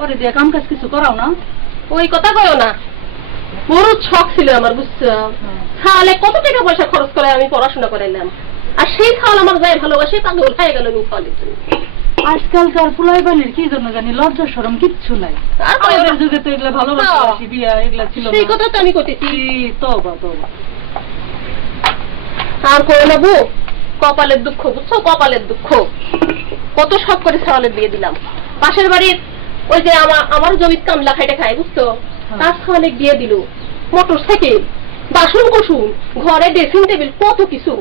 ওরে দিয়ে কাম কাজ কিছু করাও না? ওই কথা কয়ও না, বড় শখ ছিল আমার, বুঝছো? তাহলে কত টাকা পয়সা খরচ করে আমি পড়াশোনা করাইলাম, আর সেই ছাল আমার যায় ভালোবাসে পাগল হয়ে গেল আমি ছালের জন্য। আজকালকার ফুলাইবানির কি জন্য জানি লজ্জা শরম কিচ্ছু নাই। আমাদের যুগে তো এগুলা ভালোবাসি বিয়া এগুলা ছিল, সেই কথা তো আমি করতেছি। তবা তবা। আর করে নেবো কপালের দুঃখ, বুঝছো? কপালের দুঃখ। কত শখ করে ছাওয়ালের বিয়ে দিলাম। পাশের বাড়ির ওই যে আমার জমির কামলা খাইটা খায়, বুঝছো? তার ছাওয়ালে বিয়ে দিল, মোটর সাইকেল, বাসন কুসুন, ঘরে ড্রেসিং টেবিল, কত কিছু।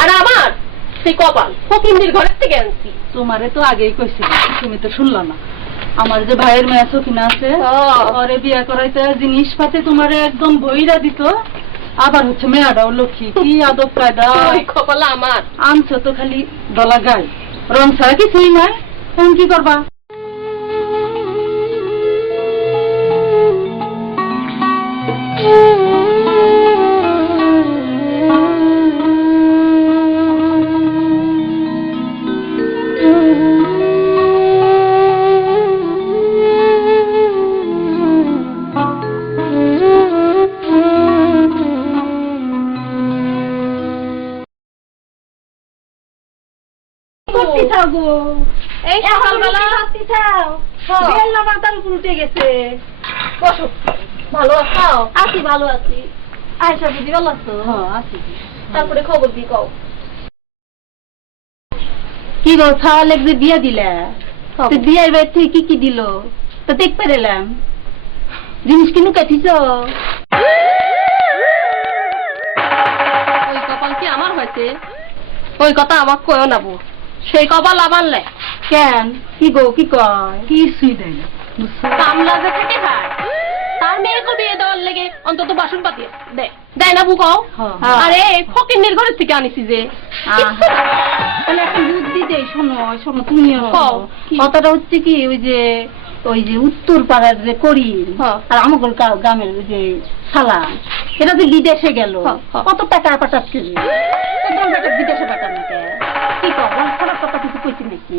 আর আমার সেই কপাল ফকিন্দির ঘরের থেকে আনছি। তোমারে তো আগেই কইছি, তুমি তো শুনলা না। আমার যে ভাইয়ের মেয়ে সখিনা আছে, ওরে বিয়া করাইতে জিনিসপাতি তোমারে একদম বইরা দিত। আবার হচ্ছে মেয়াটাও লক্ষ্মী, কি আদব কায়দা। ওই কপাল আমার। আনছো তো খালি দলা গাই, রং ছাড়া কিছুই নাই। এখন কি করবা? এই সকালবেলা উল্টে গেছে। বসো। ভালো আছো? আছি, ভালো আছি। আয়সা বুঝি ভালো আছো? হ্যাঁ আছি। তারপরে খবর দি কও। কি গো ছাওয়ালে যে বিয়া দিলা, তো বিয়ের বাড়ি থেকে কি কি দিল তো দেখতে পেলাম? জিনিস কিনু কাটিছ? ওই কপাল কি আমার হয়েছে? ওই কথা আমার কয়ও না বউ, সেই কপাল আমার লাই। কেন কি গো কি কয়? কিছুই দেয় না। কামলা যে থেকে খায়, তার মেয়েকে বিয়ে দেওয়ার লেগে অন্তত বাসন পাতি দেয়, দেয় না বউ কও? আরে ফকিন্নির ঘরের থেকে আনিছি যে। তাহলে একটা বুদ্ধি দেই, শোনো শোনো তুমিও। কথাটা হচ্ছে কি, ওই যে উত্তর পাড়ার যে করিম আর আমগল গ্রামের যে সালা, এটা যে বিদেশে গেল, কত টাকা পাঠাচ্ছে, বিদেশে পাঠানো কি করবো? খারাপ কথা কিছু কইছি নাকি?